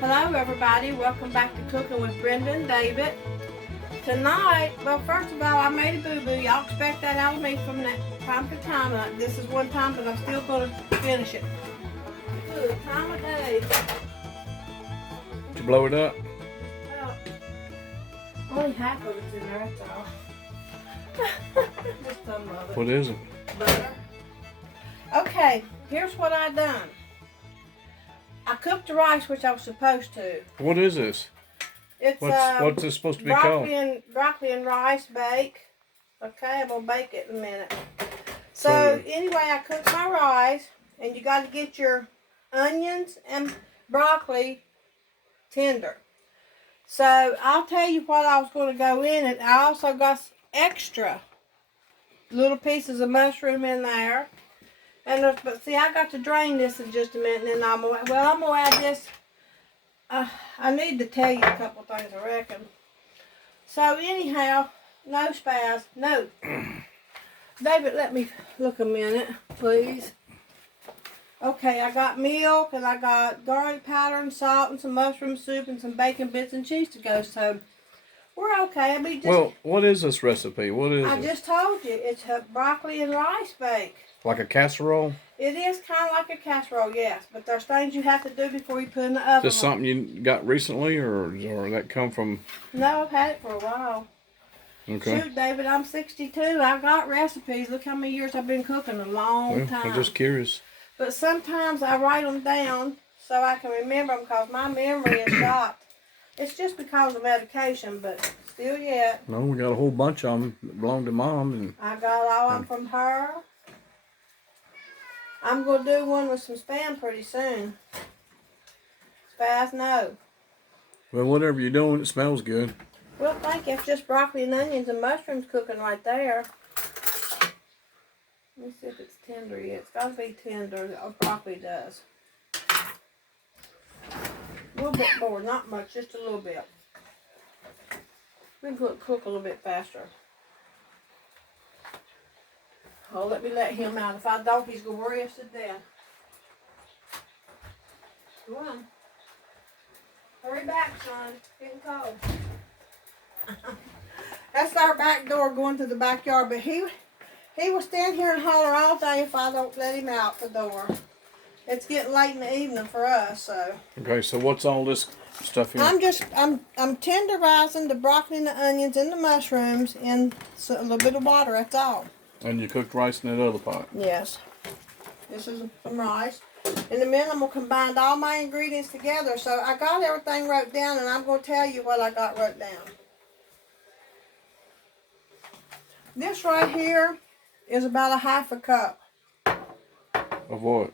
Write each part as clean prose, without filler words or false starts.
Hello everybody, welcome back to Cooking with Brenda and David. Tonight, well first of all, I made a boo-boo. Y'all expect that out of me from time to time. This is one time, but I'm still going to finish it. Good time of day. Did you blow it up? Well, only half of it's in there, that's all. Just some of it. What is it? Butter. Okay, here's what I done. I cooked the rice, which I was supposed to. What is this? It's What's this supposed to be called? Broccoli and rice bake. Okay, I'm gonna bake it in a minute. So anyway, I cooked my rice, and you got to get your onions and broccoli tender. So I'll tell you what I was going to go in it. I also got extra little pieces of mushroom in there. But see, I got to drain this in just a minute, and then I'm gonna add this. I need to tell you a couple things, I reckon. So anyhow, no spaz, no. David, let me look a minute, please. Okay, I got milk, and I got garlic powder and salt and some mushroom soup and some bacon bits and cheese to go. So we're okay. I mean, Well, what is this recipe? What is it? I just told you, it's a broccoli and rice bake. Like a casserole? It is kind of like a casserole, yes. But there's things you have to do before you put in the oven. Is this something you got recently, or that come from? No, I've had it for a while. Okay. Shoot, David, I'm 62. I got recipes. Look how many years I've been cooking. A long time. I'm just curious. But sometimes I write them down so I can remember them because my memory is shot. It's just because of medication, but still yet. No, we got a whole bunch of them that belong to Mom. And I got all of them from her. I'm going to do one with some Spam pretty soon. Spaz, no. Well, whatever you're doing, it smells good. Well, thank you. It's just broccoli and onions and mushrooms cooking right there. Let me see if it's tender yet. It's got to be tender. Oh, broccoli does. A little bit more, not much, just a little bit. We can cook a little bit faster. Oh, let me let him out. If I don't, he's going to worry us to death. Go on. Hurry back, son. It's getting cold. That's our back door going to the backyard, but he will stand here and holler all day if I don't let him out the door. It's getting late in the evening for us, so. Okay, so what's all this stuff in? I'm tenderizing the broccoli and the onions and the mushrooms in a little bit of water, that's all. And you cooked rice in that other pot? Yes. This is some rice. In a minute, I'm going to combine all my ingredients together. So I got everything wrote down, and I'm going to tell you what I got wrote down. This right here is about a half a cup. Of what?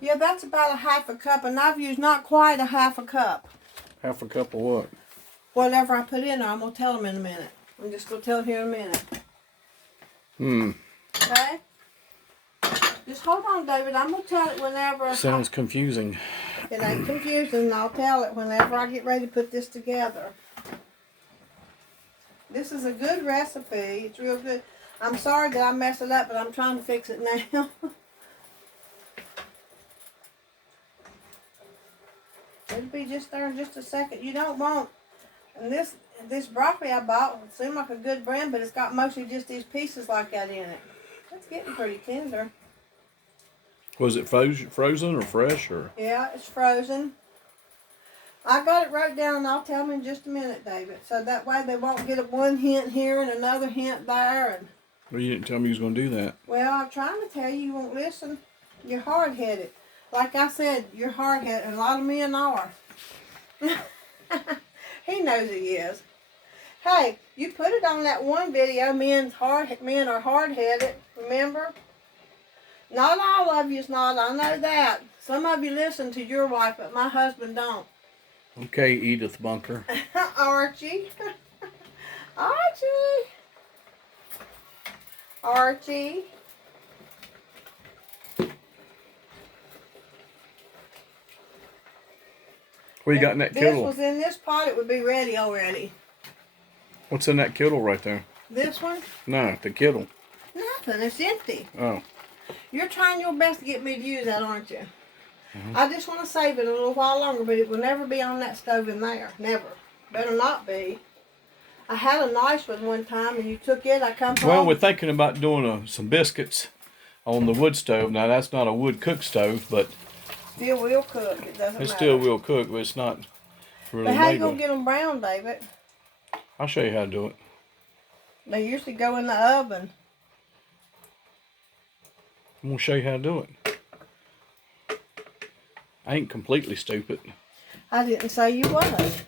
Yeah, that's about a half a cup, and I've used not quite a half a cup. Half a cup of what? Whatever I put in there, I'm going to tell them in a minute. I'm just going to tell here in a minute. Okay? Just hold on, David. I'm going to tell it whenever. Sounds confusing. It ain't confusing. I'll tell it whenever I get ready to put this together. This is a good recipe. It's real good. I'm sorry that I messed it up, but I'm trying to fix it now. It'll be just there in just a second. You don't want... And this broccoli I bought would seem like a good brand, but it's got mostly just these pieces like that in it. It's getting pretty tender. Was it frozen or fresh or? Yeah, it's frozen. I got it wrote down, and I'll tell them in just a minute, David. So that way they won't get one hint here and another hint there. And Well, you didn't tell me you was going to do that. well, I'm trying to tell you, you won't listen. You're hard-headed. Like I said, you're hard-headed, and a lot of men are. He knows he is. Hey, you put it on that one video, men are hard-headed, remember? Not all of you's not, I know that. Some of you listen to your wife, but my husband don't. Okay, Edith Bunker. Archie. Archie. Archie. What you got in that If kettle? this was in this pot, it would be ready already. What's in that kettle right there? This one? No, the kettle. Nothing. It's empty. Oh. You're trying your best to get me to use that, aren't you? I just want to save it a little while longer, but it will never be on that stove in there. Never. Better not be. I had a nice one time, and you took it. I come home. Well, we're thinking about doing some biscuits on the wood stove. Now, that's not a wood cook stove, but Still will cook. It doesn't matter. it still will cook, but it's not really But how made you going of. to get them brown, David? I'll show you how to do it. They usually go in the oven. I'm going to show you how to do it. I ain't completely stupid. I didn't say you was.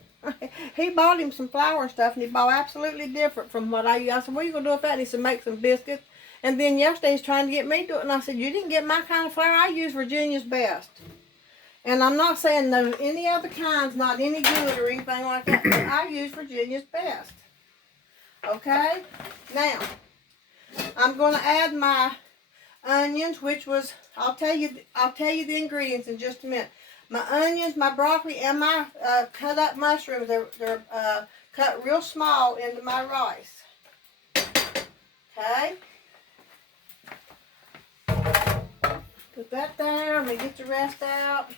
He bought him some flour stuff, and he bought absolutely different from what I used. I said, what are you going to do with that? And he said, make some biscuits. And then yesterday he's trying to get me to do it. And I said, you didn't get my kind of flour. I use Virginia's Best. And I'm not saying there's any other kinds not any good or anything like that, but I use Virginia's Best. Okay? Now, I'm going to add my onions, which was, I'll tell you the ingredients in just a minute. My onions, my broccoli, and my cut up mushrooms, they're cut real small into my rice. Okay? Put that there. Let me get the rest out.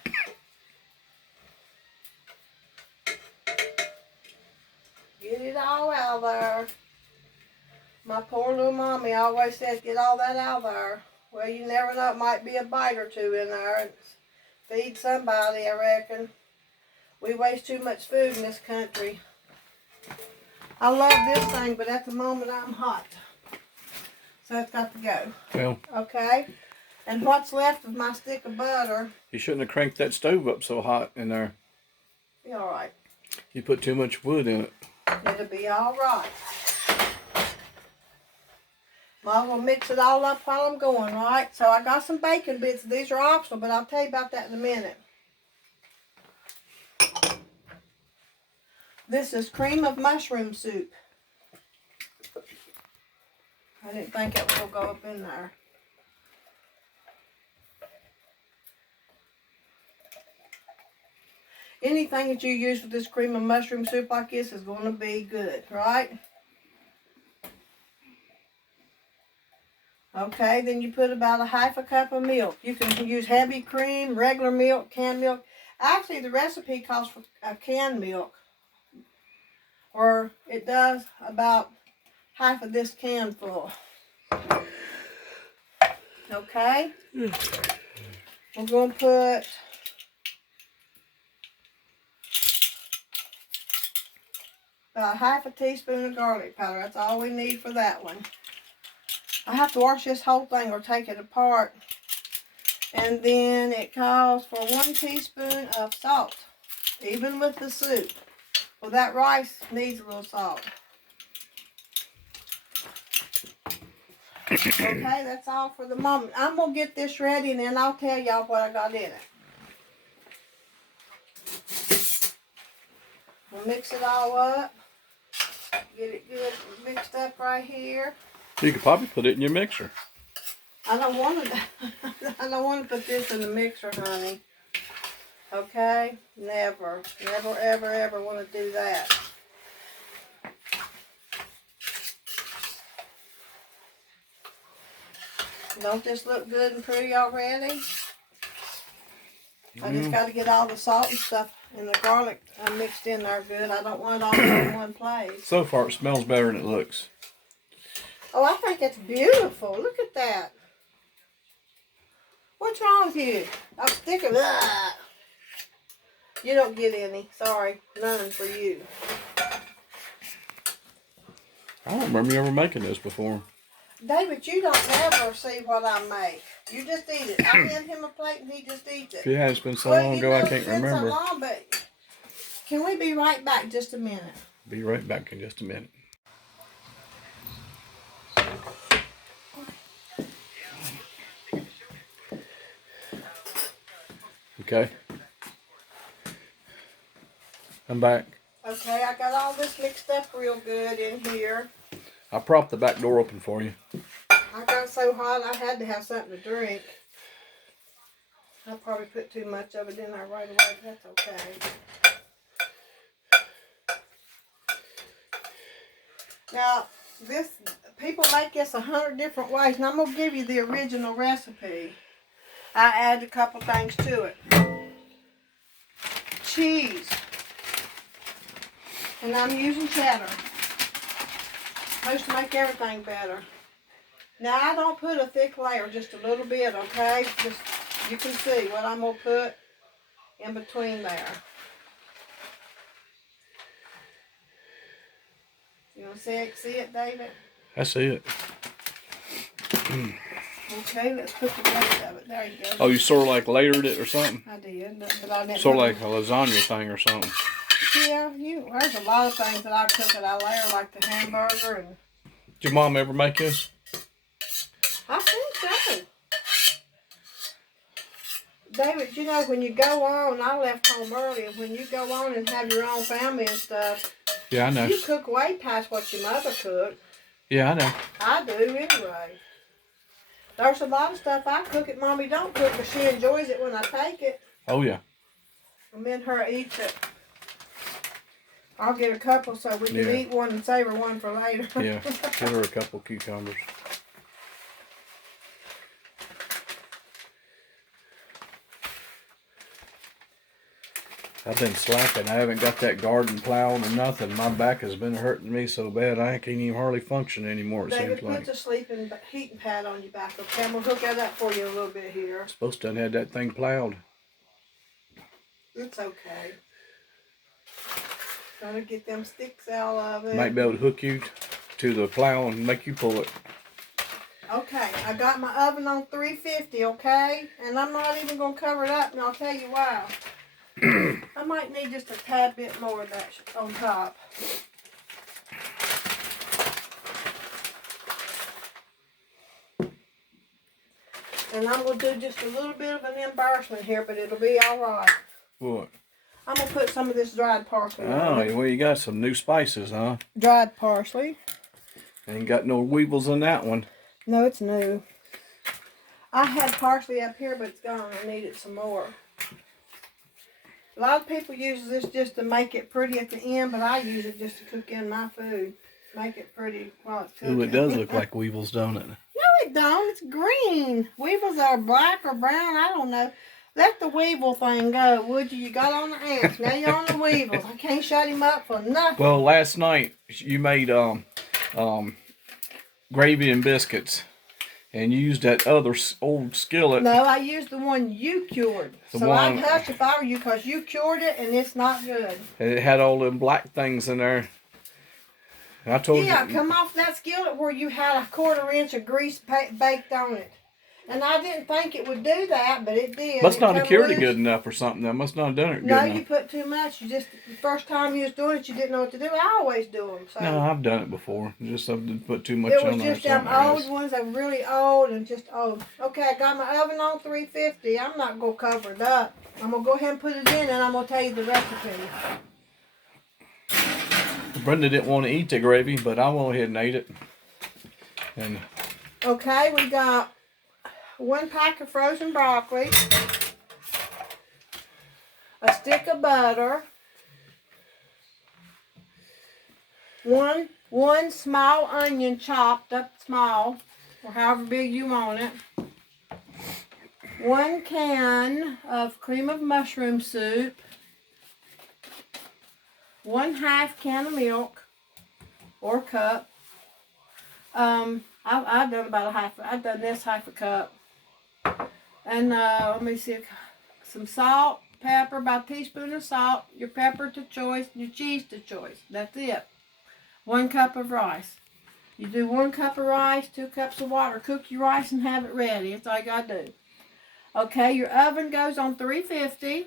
Get it all out of there. My poor little mommy always says, get all that out of there. Well, you never know. It might be a bite or two in there. Feed somebody, I reckon. We waste too much food in this country. I love this thing, but at the moment I'm hot. So it's got to go. Well, okay? And what's left of my stick of butter. You shouldn't have cranked that stove up so hot in there. Be all right. You put too much wood in it. It'll be all right. Might as well mix it all up while I'm going, right? So I got some bacon bits. These are optional, but I'll tell you about that in a minute. This is cream of mushroom soup. I didn't think it would go up in there. Anything that you use with this cream of mushroom soup like this is going to be good, right? Okay, then you put about a half a cup of milk. You can use heavy cream, regular milk, canned milk. Actually, the recipe calls for canned milk. Or it does about half of this can full. Okay? We're going to put about half a teaspoon of garlic powder. That's all we need for that one. I have to wash this whole thing or take it apart. And then it calls for 1 teaspoon of salt, even with the soup. Well, that rice needs a little salt. Okay, that's all for the moment. I'm going to get this ready and then I'll tell y'all what I got in it. We'll mix it all up. Get it good mixed up right here. You could probably put it in your mixer. I don't want to. I don't want to put this in the mixer, honey. Okay, never, ever want to do that. Don't this look good and pretty already? I just got to get all the salt and stuff and the garlic mixed in there good. I don't want it all in one place. So far, it smells better than it looks. Oh, I think it's beautiful. Look at that. What's wrong with you? I'm sticking. Ugh. You don't get any. Sorry. None for you. I don't remember you ever making this before. David, you don't never see what I make. You just eat it. I hand him a plate and he just eats it. Yeah, it's been so long ago I can't remember. It's been so long, but can we be right back just a minute? Be right back in just a minute. Okay. I'm back. Okay, I got all this mixed up real good in here. I propped the back door open for you. I got so hot I had to have something to drink. I probably put too much of it in there right away, but that's okay. Now, people make this 100 different ways, and I'm going to give you the original recipe. I added a couple things to it. Cheese. And I'm using cheddar. Supposed to make everything better. Now I don't put a thick layer, just a little bit, okay? Just you can see what I'm gonna put in between there. You want to see it, David? I see it. Okay, let's put the rest of it. There you go. Oh, you sort of like layered it or something? I did, but I didn't. Sort of like a lasagna thing or something. Yeah, there's a lot of things that I cook that I layer, like the hamburger and. Did your mom ever make this? I think so. David, you know, when you go on, I left home early, and when you go on and have your own family and stuff, yeah, I know. You cook way past what your mother cooked. Yeah, I know. I do anyway. There's a lot of stuff I cook that Mommy don't cook, but she enjoys it when I take it. Oh, yeah. And then her eats it. I'll get a couple so we can eat one and savor one for later. Yeah, give her a couple cucumbers. I've been slacking. I haven't got that garden plowed or nothing. My back has been hurting me so bad I can't even hardly function anymore, it David, seems like. put the sleeping heating pad on your back, okay? I'm going to hook that up for you a little bit here. I'm supposed to have had that thing plowed. It's okay. Gotta get them sticks out of it. Might be able to hook you to the plow and make you pull it. Okay, I got my oven on 350, okay? And I'm not even going to cover it up, and I'll tell you why. I might need just a tad bit more of that on top. And I'm going to do just a little bit of an embarrassment here, but it'll be all right. What? I'm going to put some of this dried parsley Oh, on it. well, you got some new spices, huh? Dried parsley. Ain't got no weevils in that one. No, it's new. I had parsley up here, but it's gone. I needed some more. A lot of people use this just to make it pretty at the end, but I use it just to cook in my food. Make it pretty while it's cooking. Ooh, it does look like weevils, don't it? No, it don't. It's green. Weevils are black or brown. I don't know. Let the weevil thing go, would you? You got on the ants. Now you're on the weevils. I can't shut him up for nothing. Well, last night you made gravy and biscuits, and you used that other old skillet. No, I used the one you cured. So I'd hush if I were you, because you cured it and it's not good. It had all them black things in there. And I told you. Yeah, come off that skillet where you had a 1/4 inch of grease baked on it. And I didn't think it would do that, but it did. Must not have cured it good enough or something. I must not have done it good enough. No, you put too much. You just, the first time you was doing it, you didn't know what to do. I always do them. So. No, I've done it before. Just I've put too much It on there. was just them old ones that were really old and just old. Okay, I got my oven on 350. I'm not going to cover it up. I'm going to go ahead and put it in, and I'm going to tell you the recipe. Brenda didn't want to eat the gravy, but I went ahead and ate it. And okay, we got 1 pack of frozen broccoli, a stick of butter, one small onion chopped up small, or however big you want it, 1 can of cream of mushroom soup, 1/2 can of milk, or cup. I've done about I've done this 1/2 cup. And let me see, some salt, pepper, about a teaspoon of salt, your pepper to choice, your cheese to choice. That's it. 1 cup of rice. You do 1 cup of rice, 2 cups of water. Cook your rice and have it ready. That's all you got to do. Okay, your oven goes on 350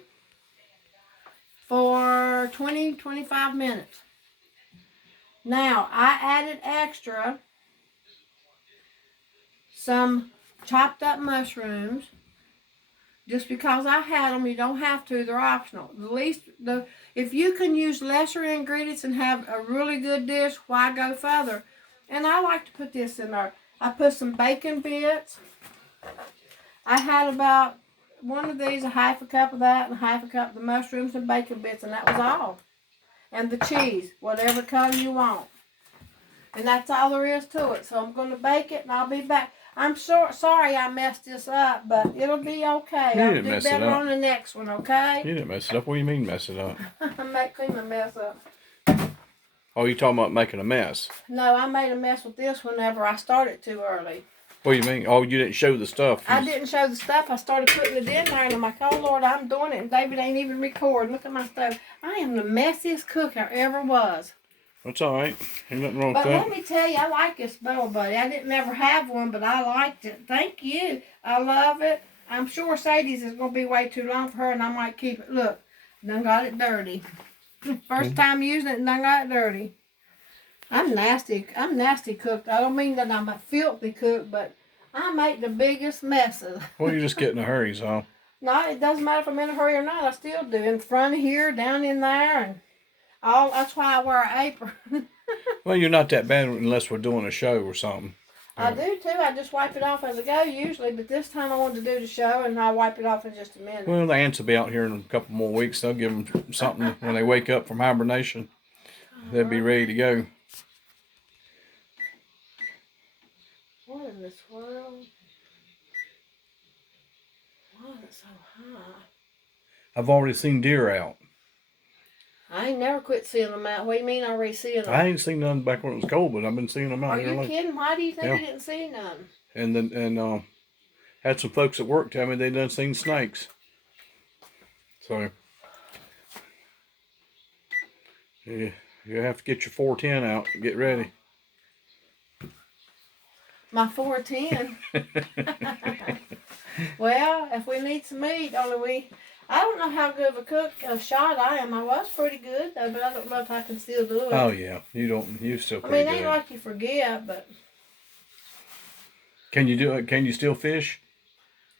for 20-25 minutes. Now, I added extra some chopped up mushrooms. Just because I had them, you don't have to. They're optional. If you can use lesser ingredients and have a really good dish, why go further? And I like to put this in there. I put some bacon bits. I had about one of these, 1/2 cup of that, and 1/2 cup of the mushrooms and bacon bits, and that was all. And the cheese, whatever color you want. And that's all there is to it. So I'm going to bake it, and I'll be back. I'm sorry I messed this up, but it'll be okay. You I'll didn't do mess it better up. on the next one, okay? You didn't mess it up. What do you mean mess it up? I might clean my mess up. Oh, you talking about making a mess? No, I made a mess with this whenever I started too early. What do you mean? Oh, you didn't show the stuff. I didn't show the stuff. I started putting it in there, and I'm like, oh, Lord, I'm doing it. And David ain't even recording. Look at my stove. I am the messiest cook I ever was. That's all right. Ain't nothing wrong But with that. let me tell you, I like this bowl, buddy. I didn't ever have one, but I liked it. Thank you. I love it. I'm sure Sadie's is going to be way too long for her, and I might keep it. Look, done got it dirty. First time using it, and done got it dirty. I'm nasty. I'm nasty cooked. I don't mean that I'm a filthy cook, but I make the biggest messes. Well, you just get in a hurry, so. No, it doesn't matter if I'm in a hurry or not. I still do. In front of here, down in there, and all. That's why I wear an apron. Well, you're not that bad unless we're doing a show or something. I do too. I just wipe it off as I go usually, but this time I wanted to do the show, and I'll wipe it off in just a minute. Well, the ants will be out here in a couple more weeks. They'll give them something when they wake up from hibernation. They'll be ready to go. What in this world? Why is it so high? I've already seen deer out. I ain't never quit seeing them out. What do you mean I already seeing them? I ain't seen none back when it was cold, but I've been seeing them out Are here. you kidding? Why do you think Yeah. you didn't see none? And had some folks at work tell me they done seen snakes. So yeah, you have to get your 410 out and get ready. My 410. Well, if we need some meat, I don't know how good of a shot I am. I was pretty good though, but I don't know if I can still do it. Oh yeah, you still I pretty mean, good. it ain't like you forget, but Can you do it? Can you still fish?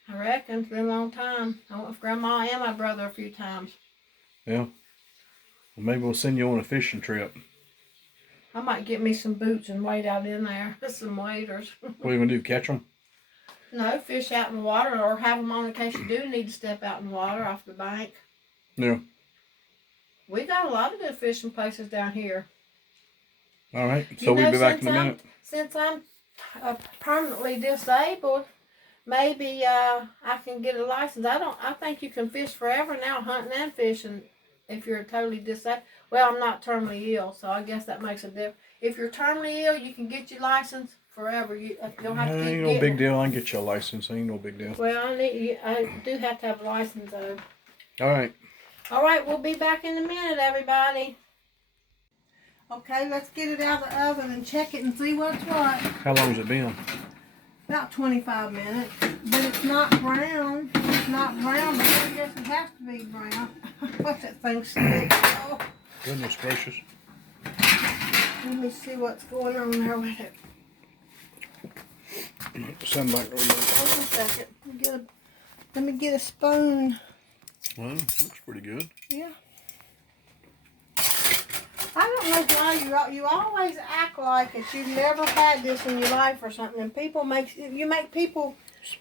I reckon it's been a long time. I went with Grandma and my brother a few times. Yeah. Well, maybe we'll send you on a fishing trip. I might get me some boots and wade out in there. Some waders. What are you gonna do? Catch them? No, fish out in the water, or have them on in case you do need to step out in the water off the bank. Yeah. We got a lot of good fishing places down here. All right. So we'll be back in a minute. Since I'm permanently disabled, maybe I can get a license. I think you can fish forever now, hunting and fishing, if you're totally disabled. Well, I'm not terminally ill, so I guess that makes a difference. If you're terminally ill, you can get your license forever. You don't have to keep Ain't no big deal. I can get you a license. Ain't no big deal. Well, I do have to have a license though. All right. All right, we'll be back in a minute, everybody. Okay, let's get it out of the oven and check it and see what's what. How long has it been? About 25 minutes. But it's not brown. It's not brown, but I guess it has to be brown. What's that thing stick? Oh, Goodness gracious. let me see what's going on there with it. Sound like Hold on a second. Let me get a spoon. well, looks pretty good. Yeah. I don't know why you always act like that you've never had this in your life or something, and people make people,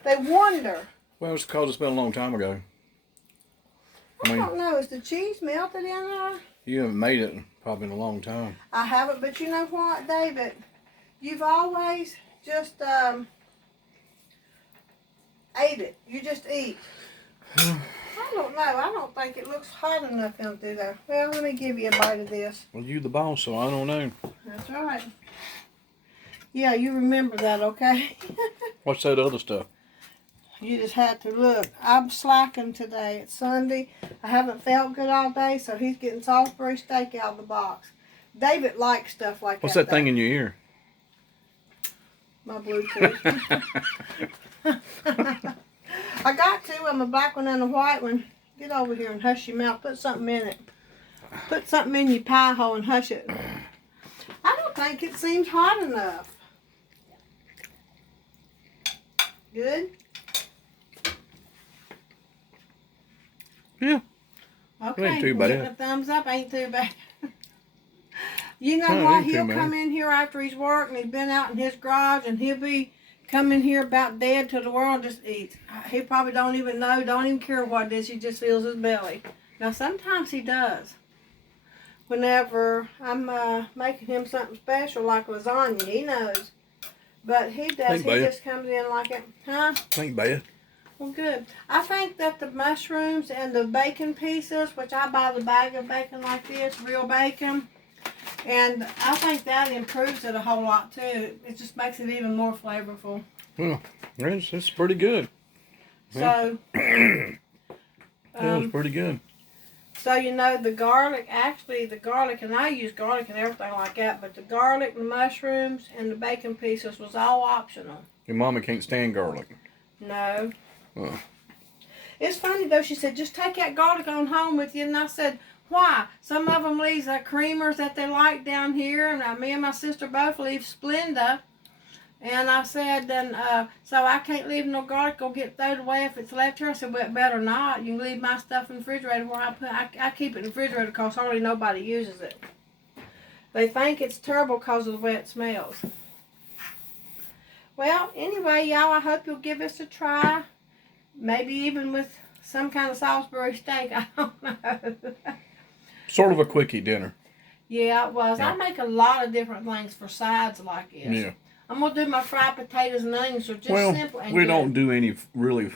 they wonder. Well, it's because it's been a long time ago. I don't know. Is the cheese melted in there? You haven't made it probably in a long time. I haven't, but you know what, David? You've always just ate it. You just eat. I don't know. I don't think it looks hot enough in through there. Well, let me give you a bite of this. Well, you the boss, so I don't know. That's right. Yeah, you remember that, okay? What's that other stuff? You just had to look. I'm slacking today. It's Sunday. I haven't felt good all day, so he's getting Salisbury steak out of the box. David likes stuff like What's that. that thing in your ear? My Bluetooth. I got two. I'm a black one and a white one. Get over here and hush your mouth. Put something in it. Put something in your pie hole and hush it. I don't think it seems hot enough. Good? Yeah. Okay. Ain't too bad. Getting a thumbs up ain't too bad. You know No, what? ain't too He'll bad. come in here after he's worked and he's been out in his garage and he'll be coming here about dead till the world just eats. He probably don't even know, don't even care what it is. He just feels his belly. Now sometimes he does. Whenever I'm making him something special like lasagna, he knows. But he does. Ain't He bad. just comes in like it. Huh? Ain't bad. Well, good. I think that the mushrooms and the bacon pieces, which I buy the bag of bacon like this, real bacon, and I think that improves it a whole lot too. It just makes it even more flavorful. Well, it's pretty good. So, It was pretty good. so you know the garlic, and I use garlic and everything like that, but the garlic, the mushrooms, and the bacon pieces was all optional. Your mama can't stand garlic. No. Oh. It's funny though, she said, just take that garlic on home with you, and I said, why? Some of them leave that creamers that they like down here, and me and my sister both leave Splenda. And I said, then, so I can't leave no garlic, go get thrown away if it's left here. I said, well, it better not. You can leave my stuff in the refrigerator where I keep it in the refrigerator because hardly nobody uses it. They think it's terrible because of the way it smells. Well, anyway, y'all, I hope you'll give this a try. Maybe even with some kind of Salisbury steak. I don't know. Sort of a quickie dinner. Yeah, it was. Yeah. I make a lot of different things for sides like this. Yeah. I'm going to do my fried potatoes and onions, so just simple and we good. don't do any really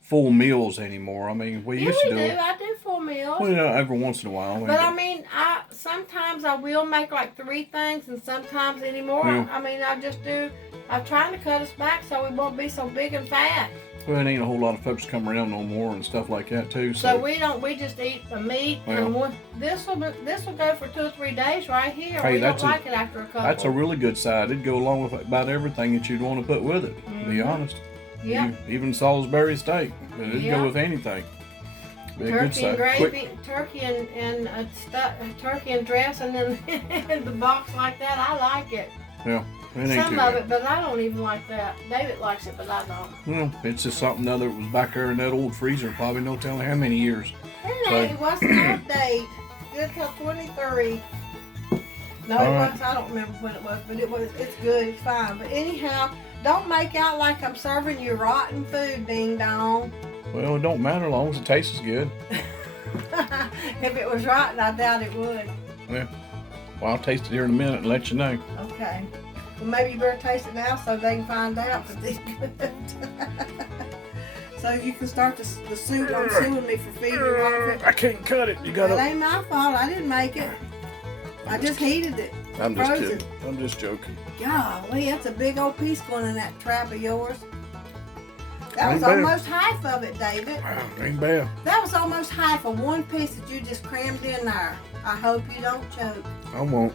full meals anymore. I mean, we used to do it. I do full meals. Well, yeah, every once in a while. But I mean, sometimes I will make like 3 things, and sometimes anymore. Yeah. I mean, I'm trying to cut us back so we won't be so big and fat. Well, it ain't a whole lot of folks come around no more and stuff like that too. So we just eat the meat, and this will go for 2 or 3 days right here. Hey, we don't like it after a couple. That's a really good side. It'd go along with about everything that you'd want to put with it. To be honest. Yeah. Even Salisbury steak. It'd go with anything. Be a good Turkey and side. gravy, turkey and turkey and dressing in the box like that. I like it. Yeah. It ain't Some too of bad. it, but I don't even like that. David likes it, but I don't. Well, it's just something other that was back there in that old freezer, probably no telling how many years. It wasn't out date. Good till 23. No, All it right. was. I don't remember when it was, but it's good. It's fine. But anyhow, don't make out like I'm serving you rotten food, ding dong. Well, it don't matter as long as it tastes good. If it was rotten, I doubt it would. Yeah. Well, I'll taste it here in a minute and let you know. Okay. Well, maybe you better taste it now so they can find out if it's good. So you can start the suit on suing me for feeding you off it. I can't cut it. You It gotta. ain't my fault. I didn't make it. I just heated it. I'm just Frozen. kidding. I'm just joking. Golly, that's a big old piece going in that trap of yours. That was Ain't bad. almost half of it, David. Wow, ain't bad. That was almost half of one piece that you just crammed in there. I hope you don't choke. I won't.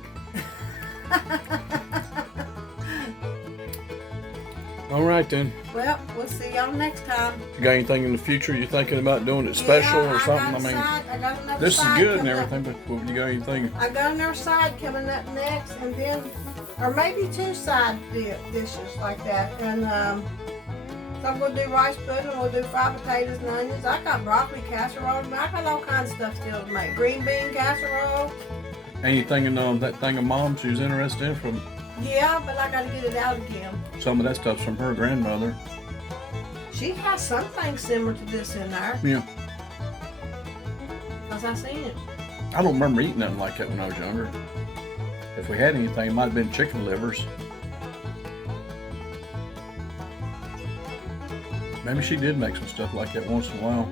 All right then. Well, we'll see y'all next time. You got anything in the future you're thinking about doing it special or something? I got another This is side good and coming up. everything, but what, you got anything? I got another side coming up next, and then, or maybe 2 side dishes like that. And so I'm gonna do rice pudding. We'll do fried potatoes and onions. I got broccoli casserole. I got all kinds of stuff still to make. Green bean casserole. Anything in that thing of Mom's she was interested in from? Yeah, but I gotta get it out again. Some of that stuff's from her grandmother. She has something similar to this in there. Yeah. Cause I seen it. I don't remember eating nothing like that when I was younger. If we had anything, it might have been chicken livers. Maybe she did make some stuff like that once in a while.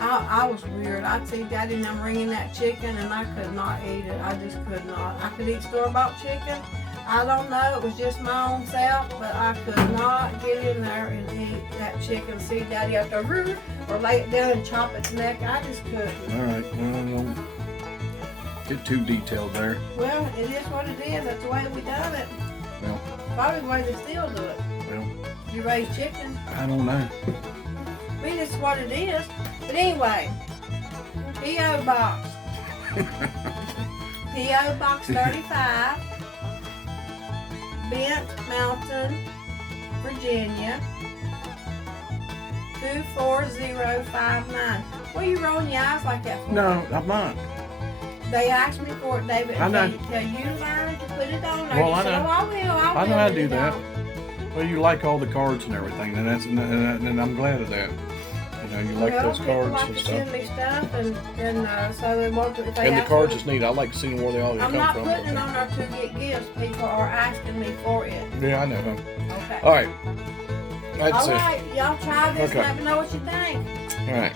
I was weird. I'd see Daddy and them ringing that chicken, and I could not eat it. I just could not. I could eat store-bought chicken. I don't know. It was just my own self, but I could not get in there and eat that chicken. See Daddy out there, or lay it down and chop its neck. I just couldn't. All right. Well, don't get too detailed there. Well, it is what it is. That's the way we done it. Well. Probably the way they still do it. Well. You raise chicken. I don't know. I mean, it's what it is. But anyway, P.O. Box. P.O. Box 35, Bent Mountain, Virginia, 24059. What are you rolling your eyes like that for? No, I'm not. They asked me for it, David. I know. Tell you to learn to put it on there. Well, You I said, know. oh, I will. I know how to do put it that. on. Well, you like all the cards and everything, and I'm glad of that. Now you like those people cards like and to stuff. send me stuff, and so they want to. If they And the ask cards me- is neat. I like seeing where they all I'm come not from. putting it on there to get gifts. People are asking me for it. Yeah, I know. Huh? Okay. All right. That's All it. right, y'all try this Okay. and let me know what you think. All right.